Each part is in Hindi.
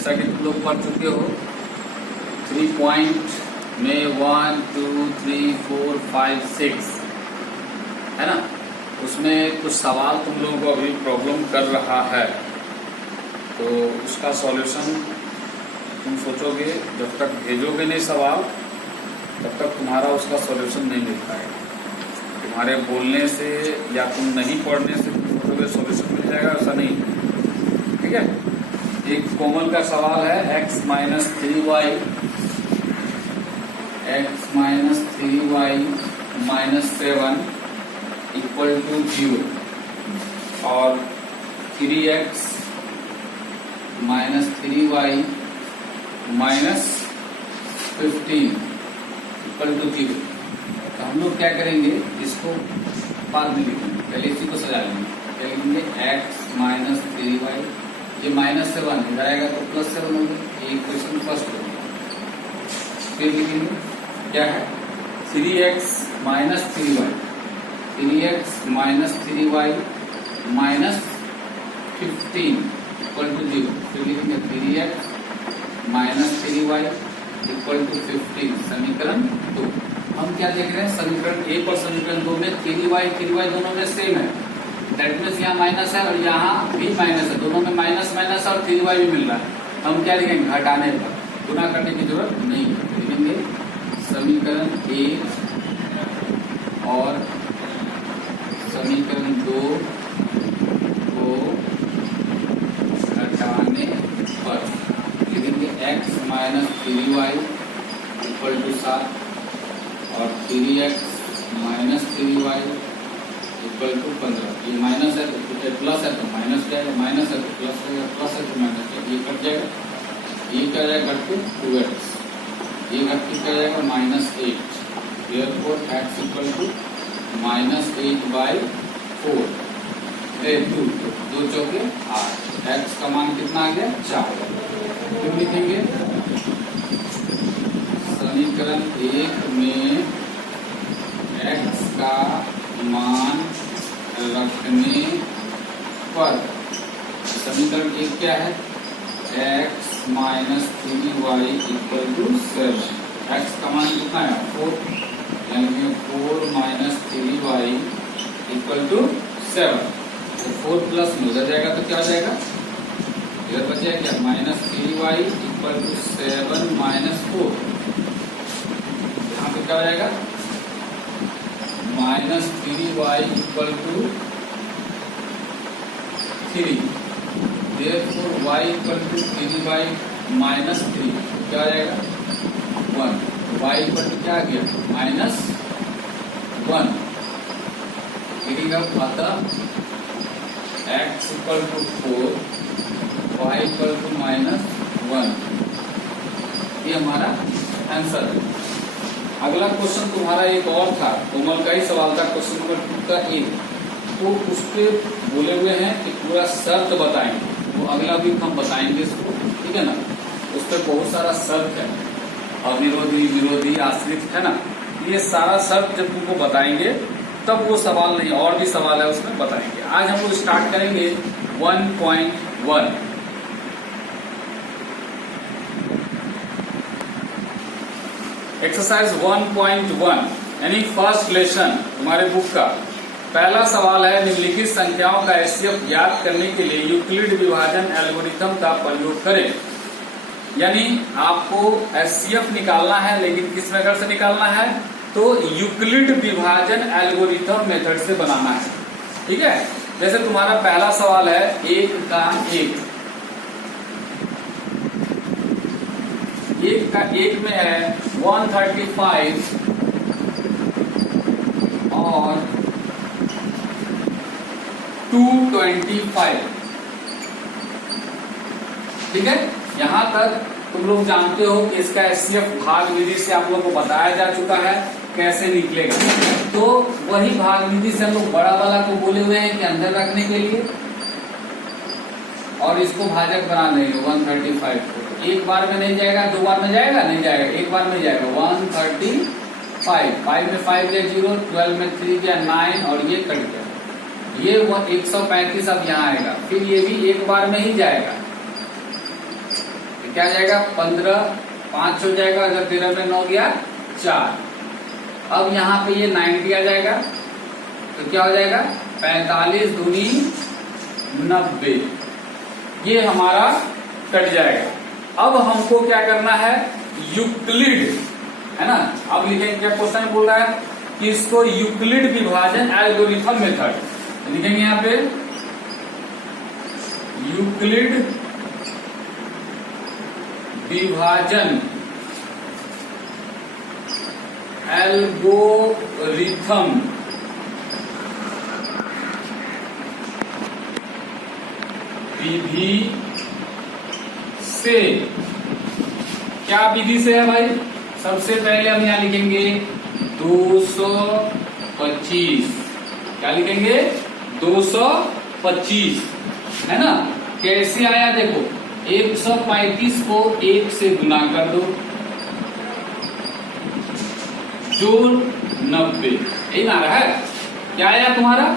जैसा कि तुम लोग पढ़ चुके हो 3 पॉइंट में 1 2 3 4 5 6 है ना, उसमें कुछ सवाल तुम लोगों को अभी प्रॉब्लम कर रहा है, तो उसका सॉल्यूशन तुम सोचोगे, जब तक भेजोगे नहीं सवाल तब तक तुम्हारा उसका सॉल्यूशन नहीं मिल पाएगा। तुम्हारे बोलने से या तुम नहीं पढ़ने से तुम सोचोगे सॉल्यूशन मिल जाएगा, ऐसा नहीं। ठीक है, एक कोमल का सवाल है x minus 3y minus 7 equal to 0 और 3x minus 3y minus 15 equal to 0। तो हम लोग क्या करेंगे, इसको बाद में लिखेंगे, पहले इसी को सजा लेंगे। क्या लिखेंगे, x माइनस 3y, ये माइनस 7 इधर आएगा तो प्लस 7 होगा, ये इक्वेशन फर्स्ट होगा। फिर लिखेंगे क्या है, 3x minus 3y, 3x minus 3y minus 15 equal to 0। फिर लिखेंगे 3x minus 3y equal to 15, समीकरण 2। हम क्या देख रहे हैं, समीकरण 1 और समीकरण 2 में 3y दोनों में सेम है, दैट मीन्स यहाँ माइनस है और यहाँ भी माइनस है, दोनों में माइनस माइनस और 3y भी मिल रहा है। हम क्या लिखेंगे, घटाने पर, गुना करने की जरूरत नहीं है। लिखेंगे समीकरण 1 और समीकरण 2 को घटाने पर लिखेंगे x minus 3y equal to 7 और 3x minus 3y equal to 15। ये माइनस है तो प्लस है तो माइनस जाएगा, माइनस है तो प्लस जाएगा, प्लस है तो माइनस जाएगा, ये कट जाएगा, ये क्या जाएगा घट के 2x, ये घट के क्या जाएगा minus 8। Therefore x equal to minus 8/4 2 चौके 8। x का मान कितना आ गया, 4। फिर लिखेंगे समीकरण 1 में x का मान रखने पर, समीकरण 1 क्या है, x minus 3y equal to 7। x का मान कितना है 4, यानी 4 माइनस 3y इक्वल टू 7। तो 4 प्लस में उधर जाएगा तो क्या हो जाएगा, इधर बचेगा क्या, minus 3y equal to 7 minus 4। यहाँ पे क्या हो जाएगा, minus 3y equal to 3। Therefore y equal to 3y minus 3 क्या हो जाएगा 1। y इक्वल टू क्या आ गया, माइनस 1। अतः x equal to 4, y equal to minus 1, ये हमारा आंसर है। अगला क्वेश्चन तुम्हारा एक और था, कोमल का ही सवाल था, क्वेश्चन नंबर 2 का 1, तो उस पे बोले हुए हैं कि पूरा शर्त बताएंगे, वो अगला वीक हम बताएंगे इसको, ठीक है ना। उस पर बहुत सारा शर्त है, और विरोधी आश्रित है ना, ये सारा शर्त जब तुमको बताएंगे तब वो सवाल नहीं, और भी सवाल है उसमें बताएंगे। आज हम लोग स्टार्ट करेंगे 1.1। एक्सरसाइज 1.1 यानी फर्स्ट लेसन तुम्हारे बुक का पहला सवाल है, निम्नलिखित संख्याओं का एचसीएफ ज्ञात करने के लिए यूक्लिड विभाजन एल्गोरिथम का प्रयोग करें। यानी आपको एचसीएफ निकालना है, लेकिन किस मेथड से निकालना है, तो यूक्लिड विभाजन एल्गोरिथम मेथड से बनाना है। ठीक है, जैसे तुम्हारा पहला सवाल है 1 का 1, 1 का 1 में है 135 और 225। ठीक है, यहां तक तुम लोग जानते हो कि इसका एचसीएफ भाग विधि से आप लोग को बताया जा चुका है कैसे निकलेगा। तो वही भाग विधि से हम लोग बड़ा वाला को बोले हुए हैं कि अंदर रखने के लिए, और इसको भाजक बना देंगे 135 को। एक बार में नहीं जाएगा, 2 बार में जाएगा, नहीं जाएगा, एक बार में जाएगा 135। 5 में 5 गया 0, 12 में 3 गया 9 और ये कट गया, ये 135 अब यहाँ आएगा। फिर ये भी एक बार में ही जाएगा, क्या आ जाएगा 15, 5 हो जाएगा, अगर 13 में 9 गया 4। अब यहाँ पे ये 90 आ जाएगा, तो क्या हो जाएगा 45 दूनी 90, ये हमारा कट जाएगा। अब हमको क्या करना है, यूक्लिड, है ना। अब लिखेंगे, क्या क्वेश्चन बोल रहा है कि इसको यूक्लिड विभाजन एल्गोरिथम मेथड लिखेंगे। यहाँ पे यूक्लिड विभाजन एल्गोरिथम विधि से, क्या विधि से है भाई, सबसे पहले हम यहां लिखेंगे 225, क्या लिखेंगे 225, है ना। कैसे आया देखो, 135 को 1 से गुना कर दो, जोड़ 90, यही ना रहा है। क्या आया तुम्हारा,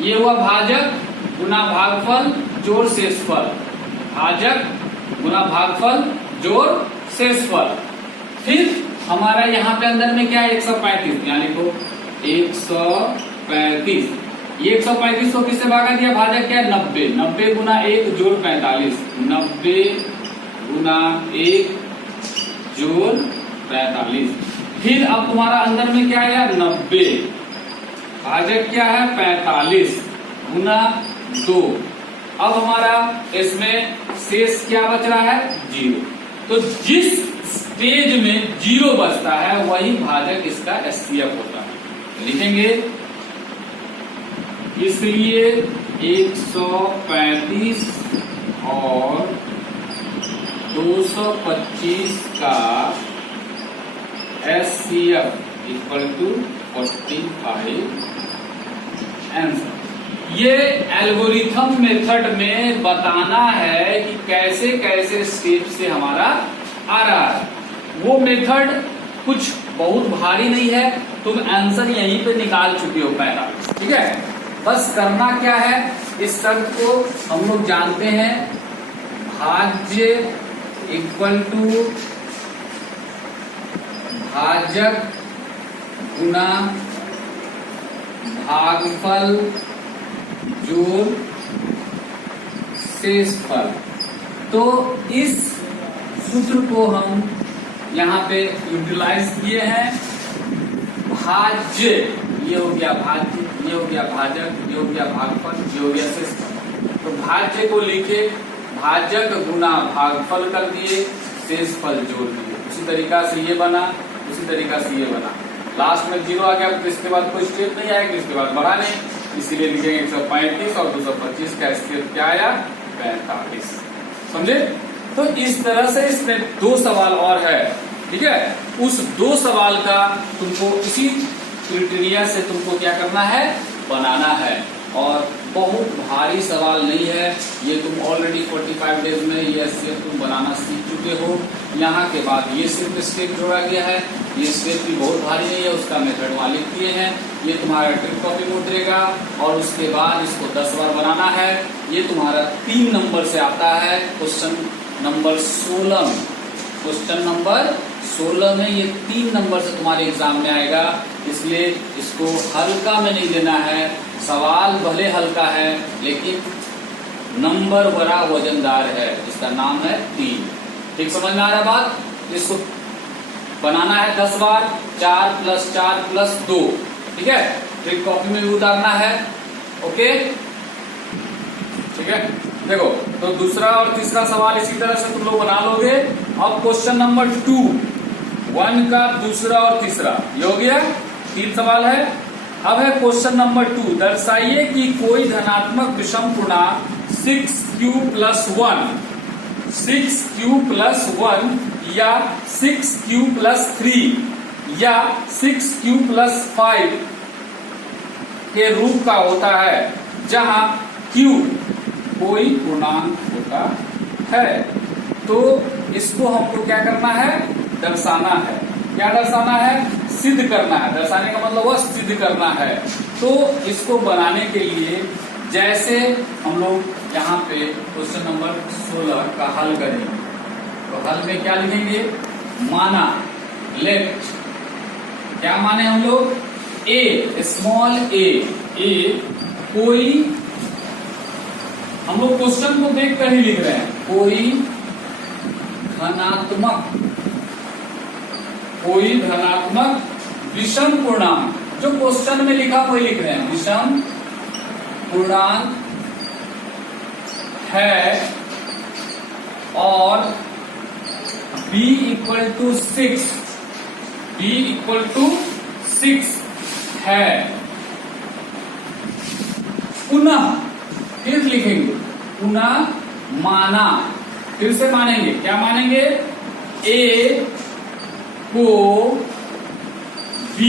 ये हुआ भाजक गुना भागफल जोड़ शेषफल, भाजक गुना भागफल जोड़ शेषफल। फिर हमारा यहाँ पे अंदर में क्या है 135, यहाँ लिखो 135, ये 135 को किससे भागा दिया, भाजक क्या है 90, 90 गुना 1 जोड़ 45, 90 गुना 1 जोड़ 45। फिर अब तुम्हारा अंदर में क्या आया 90, भाजक क्या है 45 गुना 2। अब हमारा इसमें शेष क्या बच रहा है 0। तो जिस स्टेज में 0 बचता है वही भाजक इसका एचसीएफ होता है, लिखेंगे। इसलिए 135 और 225 का एचसीएफ इक्वल टू 45 आंसर। ये एल्गोरिथम मेथड में बताना है कि कैसे कैसे स्टेप से हमारा आ रहा है। वो मेथड कुछ बहुत भारी नहीं है, तुम आंसर यहीं पे निकाल चुके हो पहला, ठीक है। बस करना क्या है, इस शब्द को हम लोग जानते हैं, भाज्य इक्वल टू भाजक गुना भागफल जोड़ शेषफल। तो इस सूत्र को हम यहाँ पे यूटिलाइज किए हैं। भाज्य ये हो गया भाज्य, ये हो गया भाजक, ये हो गया भागफल, ये हो गया शेषफल। तो भाज्य को लिखे भाजक गुना भागफल कर दिए, शेषफल जोड़ दिए। उसी तरीका से ये बना, उसी तरीका से ये बना। लास्ट में 0 आ गया, तो इसके बाद कोई स्टेप नहीं आएगा, इसके बाद बढ़ा नहीं, इसीलिए लिखेंगे 135 और 225 का स्टेप क्या आया 45। समझे। तो इस तरह से इसमें 2 सवाल और है, ठीक है। उस 2 सवाल का तुमको इसी क्राइटेरिया से तुमको क्या करना है, बनाना है। और बहुत भारी सवाल नहीं है ये, तुम ऑलरेडी 45 डेज में ये स्टेप तुम बनाना सीख चुके हो। यहाँ के बाद ये सिर्फ स्टेप जोड़ा गया है, ये स्टेप भी बहुत भारी नहीं है, उसका मेथड वहां लिख दिए हैं। ये तुम्हारा ट्रिक कॉपी में उतरेगा और उसके बाद इसको 10 बार बनाना है। ये तुम्हारा 3 नंबर से आता है, क्वेश्चन नंबर 16 में। क्वेश्चन नंबर 16 में ये 3 नंबर से तुम्हारे एग्जाम में आएगा, इसलिए इसको हल्का में नहीं लेना है। सवाल भले हल्का है लेकिन नंबर बड़ा वजनदार है, जिसका नाम है 3। ठीक समझ में आ रहा बात। इसको बनाना है 10 बार, 4 + 4 + 2, ठीक है। ट्रिक कॉपी में भी उतारना है, ओके, ठीक है। देखो, तो दूसरा और तीसरा सवाल इसी तरह से तुम लोग बना लोगे। अब क्वेश्चन नंबर 2, 1 का दूसरा और तीसरा, ये हो गया 3 सवाल है। अब है क्वेश्चन नंबर 2, दर्शाइए कि कोई धनात्मक विषम पूर्णांक 6q + 1, 6q + 1 या 6q + 3 या 6q + 5 के रूप का होता है, जहां q कोई पूर्णांक होता है। तो इसको हमको क्या करना है, दर्शाना है। क्या दर्शाना है, सिद्ध करना है। दर्शाने का मतलब वह सिद्ध करना है। तो इसको बनाने के लिए जैसे हम लोग यहाँ पे क्वेश्चन नंबर 16 का हल करेंगे, तो हल में क्या लिखेंगे, माना, लेफ्ट, क्या माने हम लोग, ए, स्मॉल ए कोई, हम लोग क्वेश्चन को देख कर ही लिख रहे हैं, कोई धनात्मक विषम पूर्णांक, जो क्वेश्चन में लिखा वही लिख रहे हैं, विषम पूर्णांक है और b इक्वल टू 6 है। पुनः फिर लिखेंगे, पुनः माना, फिर से मानेंगे, क्या मानेंगे, a को b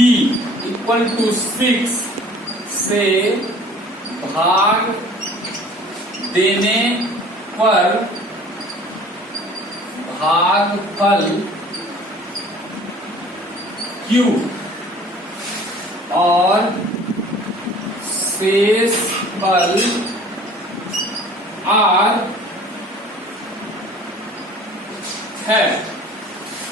इक्वल टू 6 से भाग देने पर भागफल Q और शेष फल R है।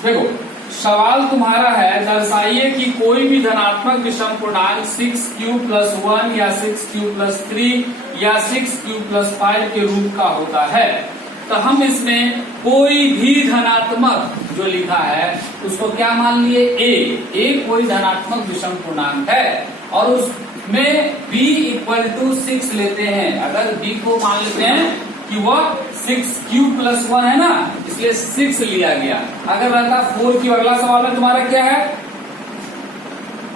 देखो सवाल तुम्हारा है, दर्शाइए कि कोई भी धनात्मक विषम पूर्णांक 6q+1 या 6q+3 या 6q+5 के रूप का होता है। तो हम इसमें कोई भी धनात्मक जो लिखा है उसको क्या मान लिए, ए कोई धनात्मक विषम पूर्णांक है और उसमें b इक्वल टू 6 लेते हैं। अगर b को मान लेते हैं कि वह 6q+1 है ना, इसलिए 6 लिया गया। अगर रहता 4q, अगला सवाल में तुम्हारा क्या है,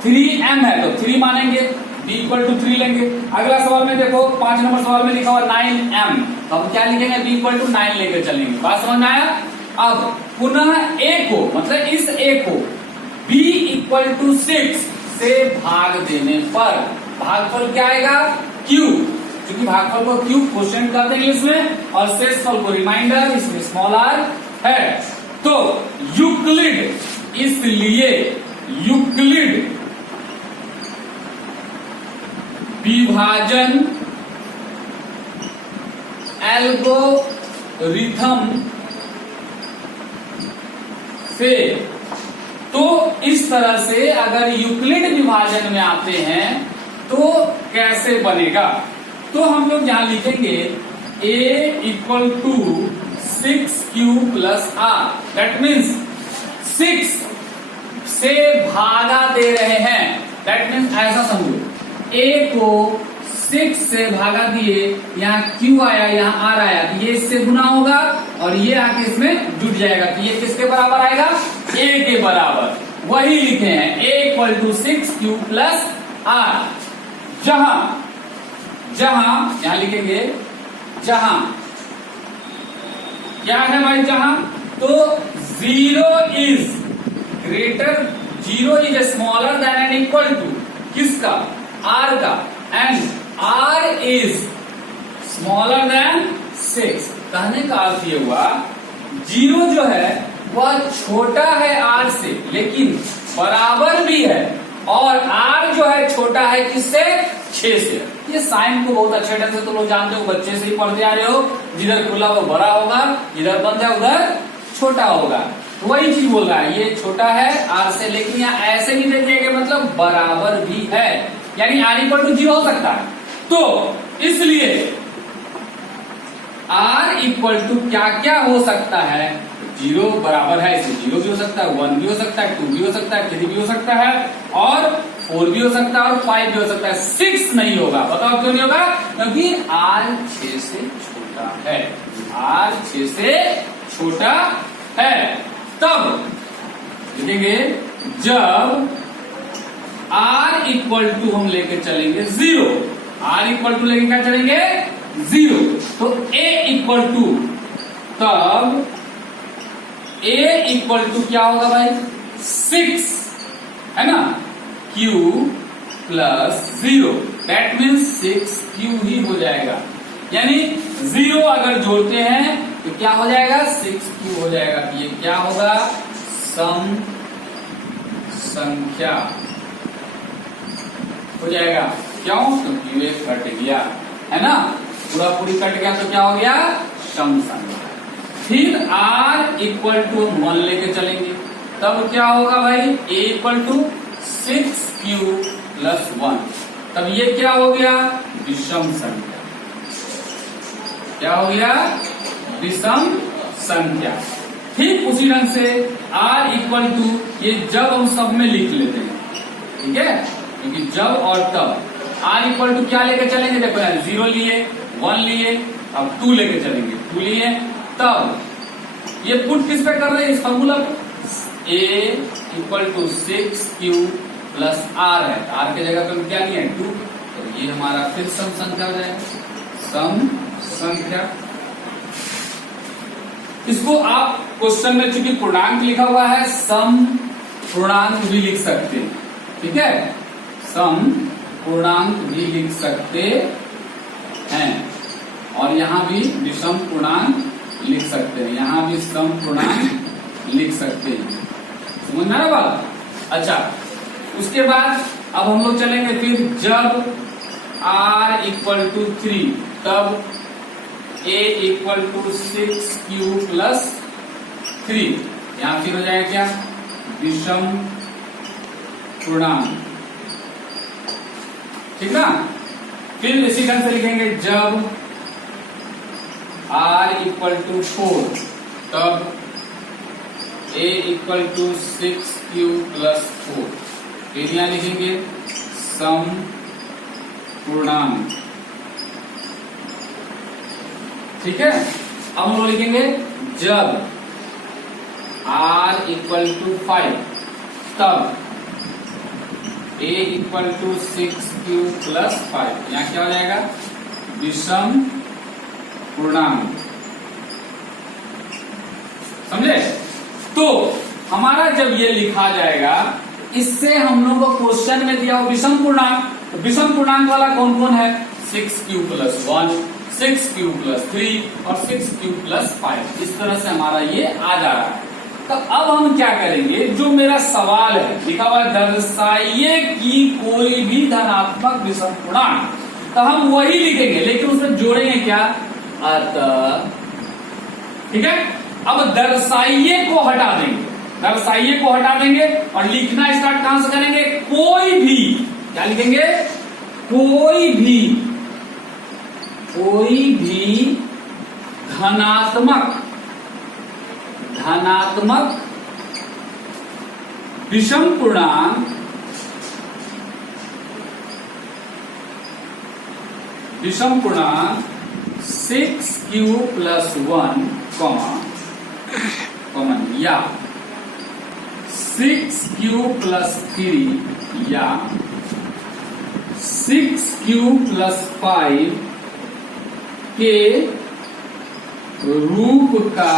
3m है तो 3 मानेंगे, b इक्वल टू 3 लेंगे। अगला सवाल में देखो 5 नंबर सवाल में लिखा हुआ 9m, तो हम क्या लिखेंगे, b इक्वल टू 9 लेकर चलेंगे। बात समझ में आया। अब पुनः a को, मतलब इस a को b इक्वल टू 6 से भाग देने पर भागफल क्या आएगा, q, क्योंकि भागफल को q क्वोशिएंट कहते हैं इंग्लिश में, और शेषफल को रिमाइंडर, इसमें स्मॉल r है। तो यूक्लिड, इसलिए यूक्लिड विभाजन एल्गोरिथम से, तो इस तरह से अगर यूक्लिड विभाजन में आते हैं तो कैसे बनेगा, तो हम लोग यहां लिखेंगे a equal to 6q+r, that means 6 से भागा दे रहे हैं। दैट मीन्स ऐसा समझो, a को 6 से भागा दिए, यहाँ q आया, यहाँ r आया, तो ये इससे गुना होगा और ये आके इसमें जुट जाएगा, तो ये किसके बराबर आएगा, a के बराबर। वही लिखे हैं a इक्वल टू 6q+r। जहां यहां लिखेंगे, जहां क्या है भाई, जहां तो 0 is greater, 0 is smaller than and equal to किसका, r का, and r is smaller than 6। कहने का अर्थ ये हुआ 0 जो है वह छोटा है r से लेकिन बराबर भी है, और r जो है छोटा है किससे, 6 से। ये साइन को बहुत अच्छे ढंग से तुम लोग जानते हो, बच्चे से ही पढ़ते आ रहे हो, जिधर खुला वो बड़ा होगा, जिधर बंद है उधर छोटा होगा। वही चीज बोल रहा है, ये छोटा है r से, लेकिन यहाँ ऐसे नहीं दे दिया, मतलब बराबर भी है, यानी r इक्वल टू 0 हो सकता है। तो इसलिए r इक्वल टू क्या क्या हो सकता है, 0 बराबर है, इसलिए 0 भी हो सकता है, 1 भी हो सकता है, 2 भी हो सकता है, 3 भी हो सकता है, और 4 भी हो सकता है, और 5 भी हो सकता है। 6 नहीं होगा, बताओ क्यों नहीं होगा, क्योंकि r 6 से छोटा है, r 6 से छोटा है। तब लिखेंगे जब r इक्वल टू हम लेके चलेंगे 0, r इक्वल टू लेके क्या चलेंगे 0, तो a इक्वल टू, तब a इक्वल टू क्या होगा भाई 6 है ना, q+0, दैट मीन्स 6q ही हो जाएगा। यानी 0 अगर जोड़ते हैं तो क्या हो जाएगा 6q हो जाएगा। ये क्या होगा, सम संख्या हो जाएगा। क्यों, क्योंकि ये कट गया है ना, पूरा पूरी कट गया तो क्या हो गया, सम संख्या। फिर r इक्वल टू 1 लेके चलेंगे, तब क्या होगा भाई, a equal to 6q plus 1। तब ये क्या हो गया, विषम संख्या। क्या हो गया, विषम संख्या। ठीक उसी ढंग से r इक्वल टू, ये जब हम सब में लिख लेते हैं, ठीक है, क्योंकि जब और तब। r इक्वल टू क्या लेके चलेंगे, देखो यार 0 लिए, 1 लिए, अब 2 लेके चलेंगे, 2 लिए, तब ये पुट किस पे कर रहे हैं, इस फॉर्मूला पे, a equal to 6q plus r है, r की जगह पे हम क्या लिए 2, तो ये हमारा फिर सम संख्या हो जाएगा, सम संख्या। इसको आप क्वेश्चन में चूंकि पूर्णांक लिखा हुआ है, सम पूर्णांक भी लिख सकते हैं, ठीक है, सम पूर्णांक भी लिख सकते हैं, और यहां भी विषम पूर्णांक लिख सकते हैं, यहां भी सम पूर्णांक लिख सकते हैं। समझ में आ रहा बात? अच्छा, उसके बाद अब हम लोग चलेंगे फिर जब r इक्वल टू 3, तब a equal to 6q plus 3, यहां फिर हो जाएगा क्या, विषम पूर्णांक, ठीक ना। फिर इसी ढंग से लिखेंगे जब r इक्वल टू 4, तब a equal to 6q plus 4, फिर यहां लिखेंगे सम पूर्णांक, ठीक है। अब हम लोग लिखेंगे जब r इक्वल टू 5, तब a equal to 6q plus 5, यहां क्या हो जाएगा, विषम पूर्णांक। समझे? तो हमारा जब ये लिखा जाएगा, इससे हम लोग को क्वेश्चन में दिया हो विषम पूर्णांक, तो विषम पूर्णांक वाला कौन कौन है, 6q प्लस 1, 6q प्लस 3 और 6q प्लस 5, इस तरह से हमारा ये आ जा रहा है। तो अब हम क्या करेंगे, जो मेरा सवाल है लिखा हुआ है, दर्शाइए कि कोई भी धनात्मक विषम पूर्णांक, तो हम वही लिखेंगे, लेकिन उसमें जोड़ेंगे क्या, अतः, ठीक है। अब दर्शाइए को हटा देंगे, दर्शाइए को हटा देंगे और लिखना स्टार्ट कहां से करेंगे, कोई भी, क्या लिखेंगे, कोई भी धनात्मक विषम पूर्णांक, विषम पूर्णांक 6q प्लस 1 कॉमन, या 6q प्लस 3 या 6q प्लस 5 के रूप का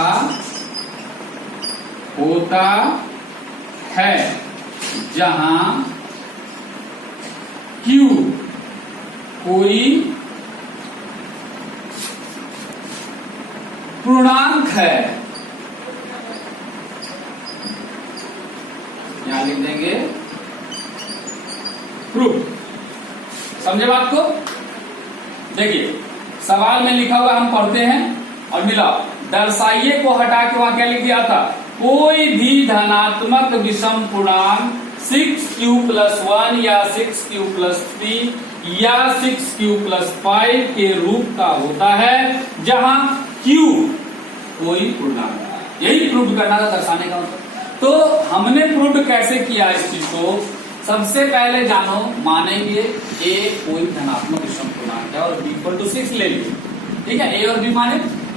होता है, जहां q कोई पूर्णांक है, यहां लिख देंगे प्रूफ। समझे बात को? देखिए सवाल में लिखा हुआ हम पढ़ते हैं और मिला, दर्शाइए को हटा के वहां क्या लिख दिया था, कोई भी धनात्मक विषम पूर्णांक 6q प्लस 1 या 6q प्लस 3 या 6q प्लस 5 के रूप का होता है, जहां q कोई पूर्णांक, यही प्रूव करना था, दर्शाने का मतलब। तो हमने प्रूव कैसे किया इस चीज को, सबसे पहले जानो, मानेंगे a कोई धनात्मक विषम पूर्णांक है और b इक्वल टू 6 ले लीजिए, ठीक है, a और b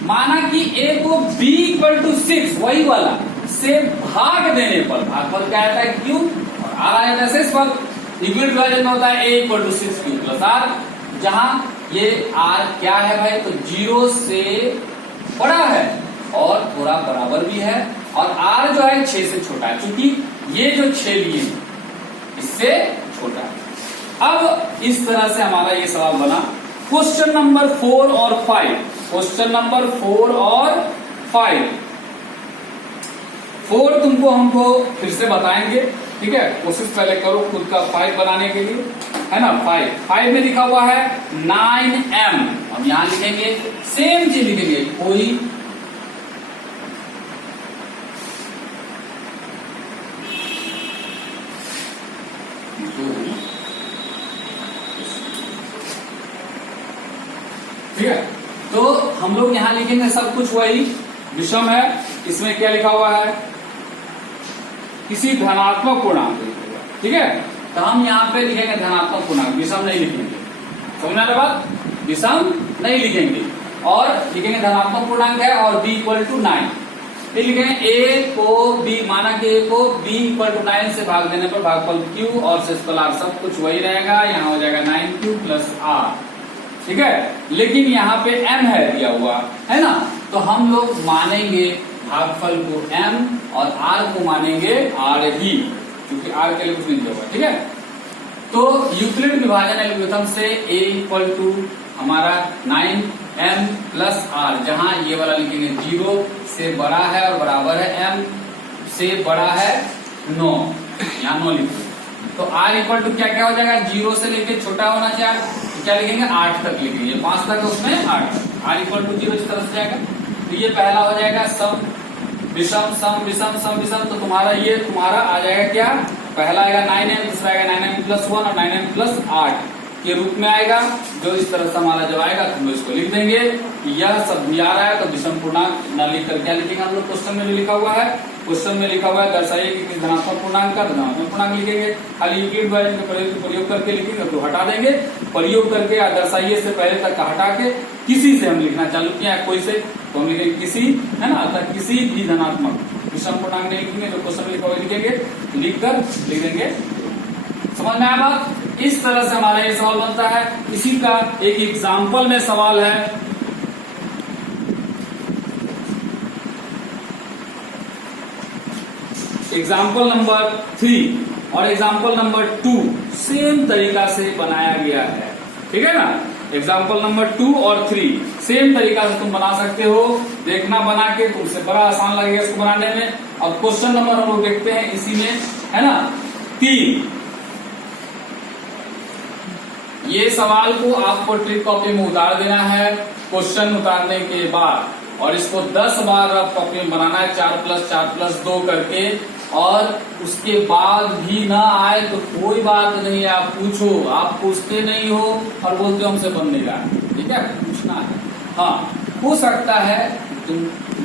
माना कि a को b इक्वल टू 6 वही वाला से भाग देने पर, भागफल क्या आता है q और r आ जाता है शेष पर, इक्वल विभाजन होता है a equal to 6q plus r, जहां ये r क्या है भाई, तो 0 से बड़ा है और थोड़ा बराबर भी है, और r जो है 6 से छोटा है, क्योंकि ये जो 6 लिए इससे छोटा है। अब इस तरह से हमारा ये सवाल बना। क्वेश्चन नंबर 4 और 5, क्वेश्चन नंबर 4 और 5, 4 तुमको हमको फिर से बताएंगे, ठीक है, कोशिश पहले करो खुद का 5 बनाने के लिए, है ना। 5 में लिखा हुआ है 9m, हम यहां लिखेंगे सेम चीज लिखेंगे, कोई लिखेंगे सब कुछ वही, विषम है, इसमें क्या लिखा हुआ है, किसी धनात्मक पूर्णांक लिखेगा, ठीक है। तो हम यहाँ पे लिखेंगे धनात्मक पूर्णांक, विषम नहीं लिखेंगे, समझ में आ रहा बात, विषम नहीं लिखेंगे और लिखेंगे धनात्मक पूर्णांक है और b इक्वल टू 9, फिर लिखेंगे a को b, माना कि a को b इक्वल टू 9 से भाग देने पर भागफल q और शेषफल r सब कुछ वही रहेगा, यहाँ हो जाएगा 9q प्लस r, ठीक है। लेकिन यहाँ पे m है दिया हुआ है ना, तो हम लोग मानेंगे भागफल को m और r को मानेंगे r ही, क्योंकि r के लिए कुछ नहीं दिया हुआ, ठीक है। तो यूक्लिड विभाजन एल्गोरिथम से a इक्वल टू हमारा 9m प्लस r, जहां ये वाला लिखेंगे 0 से बड़ा है और बराबर है m से बड़ा है 9, यहाँ 9 लिखेंगे। तो r इक्वल टू क्या क्या हो जाएगा, 0 से लेके छोटा होना चाहिए, तो क्या लिखेंगे 8 तक लिखेंगे, 5 तक है उसमें 8, r इक्वल टू 0 इस तरह से जाएगा। तो ये पहला हो जाएगा सम विषम, सम विषम, सम विषम, तो तुम्हारा आ जाएगा क्या, पहला आएगा 9m, दूसरा आएगा 9m प्लस 1 और 9m प्लस 8 के रूप में आएगा, जो इस तरह से हमारा जब आएगा तो हम इसको लिख देंगे। यह सब भी आ रहा है तो विषम पूर्णांक न लिख कर क्या लिखेंगे हम लोग, क्वेश्चन में भी लिखा हुआ है, क्वेश्चन में लिखा हुआ है दर्शाइए कि किस धनात्मक पूर्णांक का धनात्मक पूर्णांक लिखेंगे, खाली यूक्लिड विभाजन के प्रयोग करके लिखेंगे तो हटा देंगे, प्रयोग करके या दर्शाइए से पहले तक का हटा के किसी से हम लिखना चालू किया, कोई से तो हम लिखेंगे किसी, है ना, अर्थात किसी भी धनात्मक विषम पूर्णांक नहीं लिखेंगे, जो क्वेश्चन में लिखा हुआ लिखेंगे, लिख कर लिख देंगे। समझ में आया बात, इस तरह से हमारा ये सवाल बनता है। इसी का एक एग्जाम्पल में सवाल है, एग्जाम्पल नंबर 3 और एग्जाम्पल नंबर 2 सेम तरीका से बनाया गया है, ठीक है ना। एग्जाम्पल नंबर 2 और 3 सेम तरीका से तुम बना सकते हो, देखना बना के तुमसे बड़ा आसान लगेगा इसको बनाने में। अब क्वेश्चन नंबर हम लोग देखते हैं इसी में, है ना, 3। ये सवाल को आपको ट्रिक कॉपी में उतार देना है क्वेश्चन उतारने के बाद, और इसको 10 बार रफ कॉपी में बनाना है, 4+4+2 करके, और उसके बाद भी ना आए तो कोई बात नहीं है, आप पूछो, आप पूछते नहीं हो और बोलते हो हमसे बन नहीं रहा, ठीक है, पूछना है। हाँ, हो सकता है तुम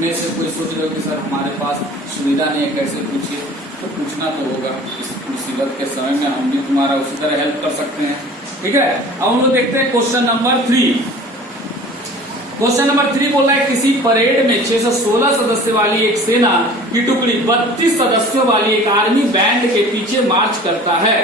में से कोई सोच रहे हो कि सर हमारे पास सुविधा नहीं है, कैसे पूछिए, तो पूछना तो होगा, इस मुसीबत के समय में हम भी तुम्हारा उसी तरह हेल्प कर सकते हैं, ठीक है। अब हम लोग देखते हैं क्वेश्चन नंबर 3। क्वेश्चन नंबर 3 बोल रहा है किसी परेड में 616 सदस्य वाली एक सेना की टुकड़ी 32 सदस्यों वाली एक आर्मी बैंड के पीछे मार्च करता है।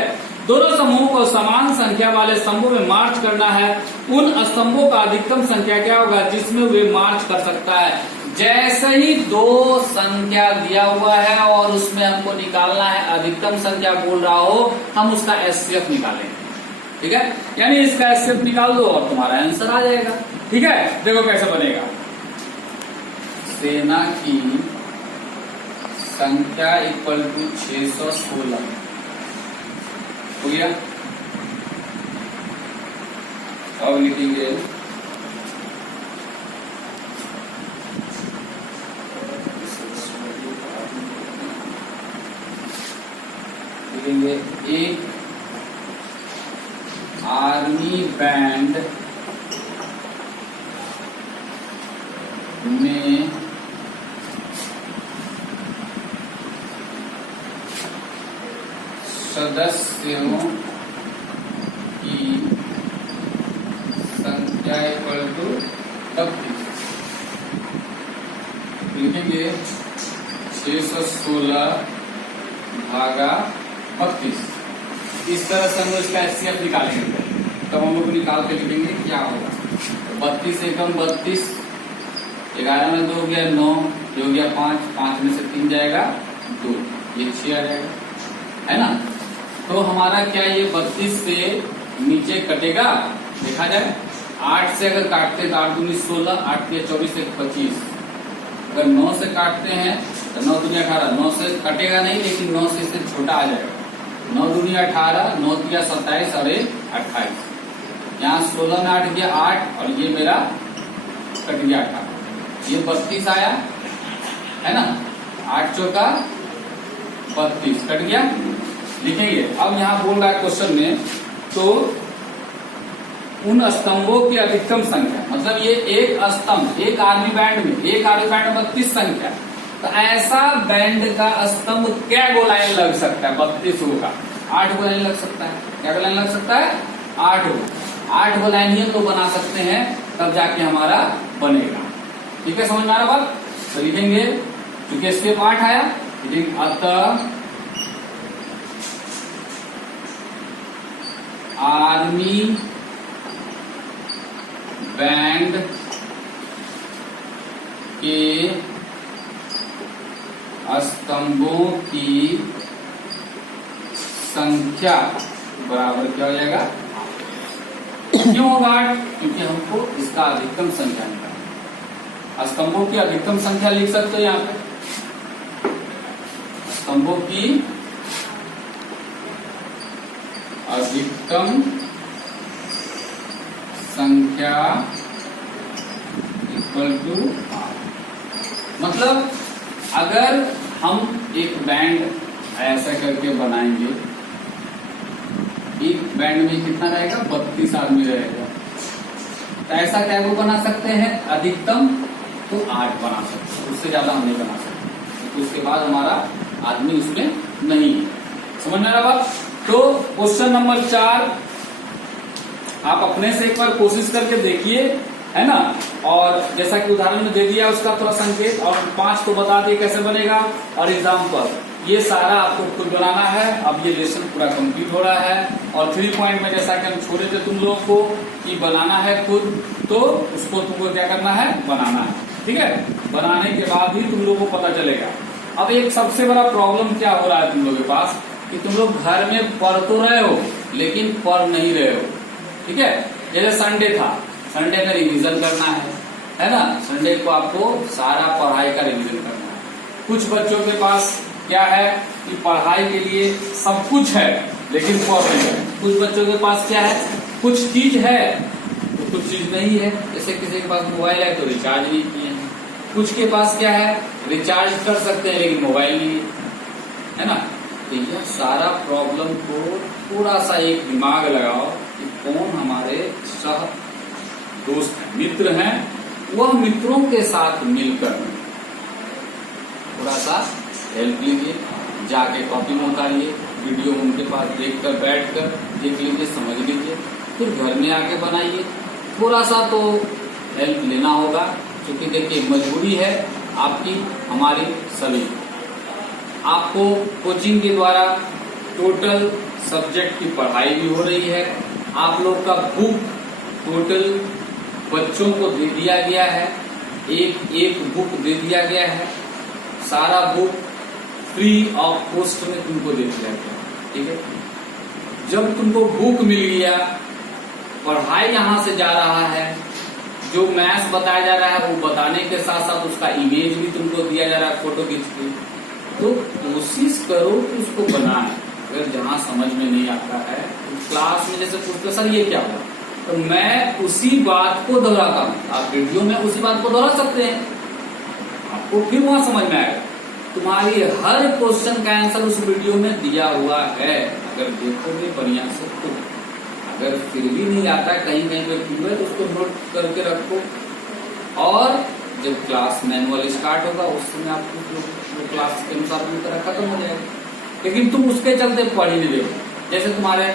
दोनों समूहों को समान संख्या वाले स्तंभों में मार्च करना है। उन स्तंभों का अधिकतम संख्या क्या होगा जिसमें वे मार्च कर सकता है। जैसे ही 2 संख्या दिया हुआ है और उसमें हमको निकालना है अधिकतम संख्या बोल रहा हो, हम उसका एचसीएफ निकालेंगे, ठीक है, यानी इसका एचसीएफ निकाल दो और तुम्हारा आंसर आ जाएगा, ठीक है। देखो कैसे बनेगा, सेना की संख्या इक्वल टू 616 हो गया। अब लिखेंगे एक आर्मी बैंड में सदस्यों की संख्या इक्वल टू 32, लिखेंगे 616 भागा 32। इस तरह से हम लोग इसका एचसीएफ निकालेंगे, तब हम लोग निकाल के लिखेंगे क्या होगा। 32 एकम 32, 11 में 2 हो गया 9, ये हो गया 5, 5 में से 3 जाएगा 2, ये 6 आ जाएगा, है ना। तो हमारा क्या ये 32 से नीचे कटेगा, देखा जाए 8 से अगर काटते तो 8 दूनी 16, 8 के 24 1 25। अगर 9 से काटते हैं तो 9 दूनी 18, 9 से कटेगा नहीं लेकिन 9 से इससे छोटा आ जाएगा, 9 दूनी 18, 9 दिया 27 और 28। यहाँ 16 में 8 गया 8 और ये मेरा कट गया 18, ये 32 आया, है ना, 8 चौका 32 कट गया, लिखेंगे। अब यहाँ बोल रहा है क्वेश्चन में, तो उन स्तंभों की अधिकतम संख्या, मतलब ये एक स्तंभ, एक आर्मी बैंड में 32 संख्या, तो ऐसा बैंड का स्तंभ क्या गोलाइन लग सकता है? 32 होगा, 8 गोलाइन लग सकता है। क्या गोलाइन लग सकता है? 8 गोलाइन ही हम लोग बना सकते हैं, तब जाके हमारा बनेगा। ठीक है, समझ में आ रहा बात? तो लिखेंगे, क्योंकि स्टेप 8 आया, अतः आर्मी बैंड के स्तंभों की संख्या बराबर क्या हो जाएगा? क्यों होगा 8? क्योंकि हमको इसका अधिकतम संख्या निकालना। स्तंभों की अधिकतम संख्या लिख सकते हो यहाँ पे, स्तंभों की अधिकतम संख्या इक्वल टू, मतलब अगर हम एक बैंड ऐसा करके बनाएंगे, एक बैंड में कितना रहेगा? 32 आदमी रहेगा, तो ऐसा क्या वो बना सकते हैं अधिकतम? तो 8 बना सकते हैं, उससे ज्यादा हम नहीं बना सकते, तो उसके बाद हमारा आदमी उसमें नहीं है। समझ में आ रहा बात? तो क्वेश्चन नंबर 4 आप अपने से एक बार कोशिश करके देखिए, है ना, और जैसा कि उदाहरण में दे दिया उसका थोड़ा संकेत, और 5 को बता दिए कैसे बनेगा, और एग्जाम्पल, ये सारा आपको खुद बनाना है। अब ये लेसन पूरा कंप्लीट हो रहा है, और 3 पॉइंट में जैसा कि हम छोड़े थे तुम लोग को कि बनाना है खुद, तो उसको तुमको क्या करना है? बनाना है। ठीक है, बनाने के बाद ही तुम लोग को पता चलेगा। अब एक सबसे बड़ा प्रॉब्लम क्या हो रहा है तुम लोग के पास, कि तुम लोग घर में पढ़ तो रहे हो लेकिन पढ़ नहीं रहे हो। ठीक है, जैसे संडे था, संडे में रिवीजन करना है ना, संडे को आपको सारा पढ़ाई का रिवीजन करना है। कुछ बच्चों के पास क्या है कि पढ़ाई के लिए सब कुछ है लेकिन पढ़ नहीं है। कुछ बच्चों के पास क्या है, कुछ चीज है तो कुछ चीज नहीं है। जैसे किसी के पास मोबाइल है तो रिचार्ज नहीं किए हैं, कुछ के पास क्या है, रिचार्ज कर सकते हैं लेकिन मोबाइल नहीं है ना। तो यह सारा प्रॉब्लम को थोड़ा सा एक दिमाग लगाओ कि कौन हमारे सह दोस्त हैं, मित्र हैं, वह मित्रों के साथ मिलकर थोड़ा सा हेल्प लीजिए, जाके कॉपी में उतारिए, वीडियो उनके पास देखकर बैठकर देख लीजिए, समझ लीजिए, फिर घर में आके बनाइए। थोड़ा सा तो हेल्प लेना होगा, क्योंकि देखिए मजबूरी है आपकी, हमारी सभी। आपको कोचिंग के द्वारा टोटल सब्जेक्ट की पढ़ाई भी हो रही है, आप लोग का बुक टोटल बच्चों को दे दिया गया है, एक बुक दे दिया गया है, सारा बुक फ्री ऑफ कॉस्ट में तुमको दे दिया गया। ठीक है, जब तुमको बुक मिल गया, पढ़ाई यहां से जा रहा है, जो मैथ्स बताया जा रहा है वो बताने के साथ साथ उसका इमेज भी तुमको दिया जा रहा है फोटो खींच के, तो कोशिश करो कि उसको बनाए। अगर जहां समझ में नहीं आता है क्लास में जैसे पूछते सर ये क्या हुआ, तो मैं उसी बात को दोहराता हूँ, आप वीडियो में उसी बात को दोहरा सकते हैं, आपको फिर वहां समझ में आएगा। तुम्हारी हर क्वेश्चन का आंसर उस वीडियो में दिया हुआ है, अगर देखोगे बढ़िया से तो। अगर फिर भी नहीं आता, कहीं कहीं पे क्यों है तो उसको नोट करके रखो, और जब क्लास मैनुअल स्टार्ट होगा उस समय आपको क्लास के अनुसार पूरी तरह खत्म हो जाएगा। लेकिन तुम उसके चलते पढ़ ही नहीं रहे हो। जैसे तुम्हारे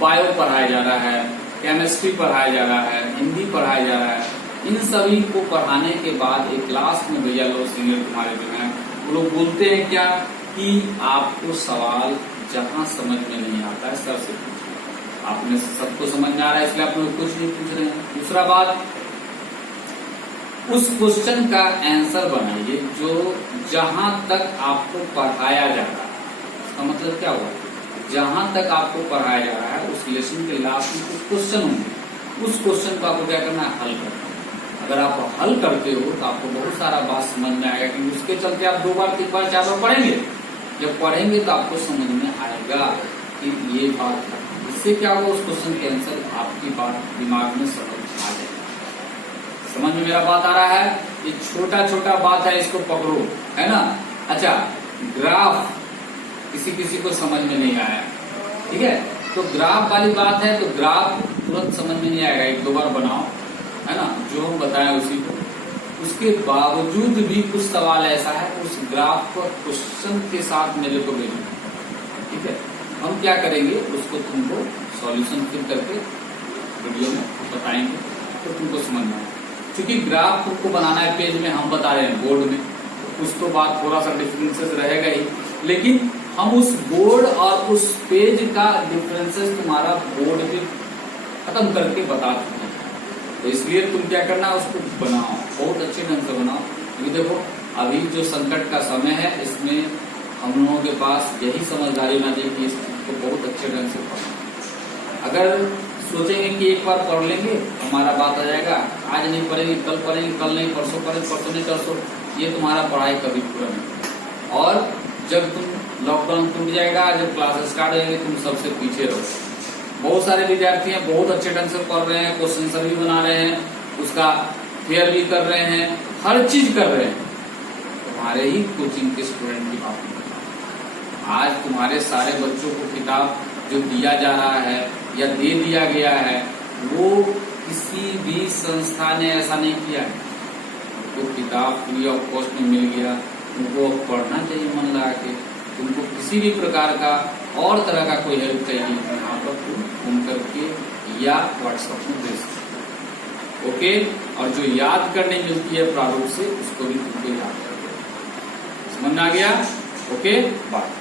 बायो पढ़ाया जा रहा है, केमिस्ट्री पढ़ाया जा रहा है, हिंदी पढ़ाया जा रहा है, इन सभी को पढ़ाने के बाद एक क्लास में भैया लोग सीनियर तुम्हारे जो हैं वो लोग बोलते हैं क्या कि आपको सवाल जहां समझ में नहीं आता है सर से पूछिए, आपने सबको समझ में आ रहा है इसलिए आप लोग कुछ नहीं पूछ रहे हैं। दूसरा बात, उस क्वेश्चन का आंसर बनाइए जो जहां तक आपको पढ़ाया जा रहा है। इसका मतलब क्या हुआ, जहां तक आपको पढ़ाया जा रहा है उस लेसन के लास्ट में कुछ क्वेश्चन होंगे, उस क्वेश्चन को आपको क्या करना है, हल करना है। अगर आप हल करते हो तो आपको बहुत सारा बात समझ में आएगा, कि उसके चलते आप 2 बार 3 बार 4 बार पढ़ेंगे। जब पढ़ेंगे तो आपको समझ में आएगा कि ये बात है। इससे क्या होगा, उस क्वेश्चन के आंसर आपकी बात दिमाग में समझ आ जाएगा। समझ में मेरा बात आ रहा है? ये छोटा छोटा बात है, इसको पकड़ो, है ना। अच्छा, ग्राफ किसी किसी को समझ में नहीं आया, ठीक है, तो ग्राफ वाली बात है, तो ग्राफ तुरंत समझ में नहीं आएगा, एक दो बार बनाओ, है ना, जो हम बताएं उसी को। उसके बावजूद भी कुछ सवाल ऐसा है उस ग्राफ को क्वेश्चन के साथ मेरे को भेजो, ठीक है। हम क्या करेंगे, उसको तुमको सॉल्यूशन फिर करके वीडियो में बताएंगे तो तुमको समझ में आएगा। क्योंकि ग्राफ तुमको बनाना है पेज में, हम बता रहे हैं बोर्ड में, कुछ तो बात थोड़ा सा डिफरेंसेस रहेगा ही, लेकिन हम उस बोर्ड और उस पेज का डिफरेंसेस तुम्हारा बोर्ड पे खत्म करके बता चुके हैं। तो इसलिए तुम क्या करना, उसको बनाओ, बहुत अच्छे ढंग से बनाओ। क्योंकि देखो अभी जो संकट का समय है, इसमें हम लोगों के पास यही समझदारी होना चाहिए कि इस चीज को बहुत अच्छे ढंग से पढ़ो। अगर सोचेंगे कि एक बार पढ़ लेंगे हमारा बात आ जाएगा, आज नहीं पढ़ेंगे कल पढ़ेंगे, कल नहीं परसों पढ़ेंगे, परसों नहीं तरसों, ये तुम्हारा पढ़ाई कभी पूरा नहीं। और जब तुम लॉकडाउन टूट जाएगा, जब क्लासेस स्टार्ट हो जाएंगे, तुम सबसे पीछे रहो। बहुत सारे विद्यार्थी हैं बहुत अच्छे ढंग से पढ़ रहे हैं, क्वेश्चन आंसर भी बना रहे हैं, उसका फेयर भी कर रहे हैं, हर चीज कर रहे हैं। तुम्हारे ही कोचिंग के स्टूडेंट की बात नहीं, आज तुम्हारे सारे बच्चों को किताब जो दिया जा रहा है या दे दिया गया है, वो किसी भी संस्था ने ऐसा नहीं किया है। तो किताब फ्री ऑफ कॉस्ट में मिल गया, तुमको पढ़ना चाहिए मन लगा के। तुमको किसी भी प्रकार का और तरह का कोई हेल्प चाहिए तो यहाँ पर तुम फोन करके या व्हाट्सएप में भेज सकते, ओके। और जो याद करने मिलती है प्रारूप से, उसको भी तुमको याद करके समझ में आ गया, ओके। बाय।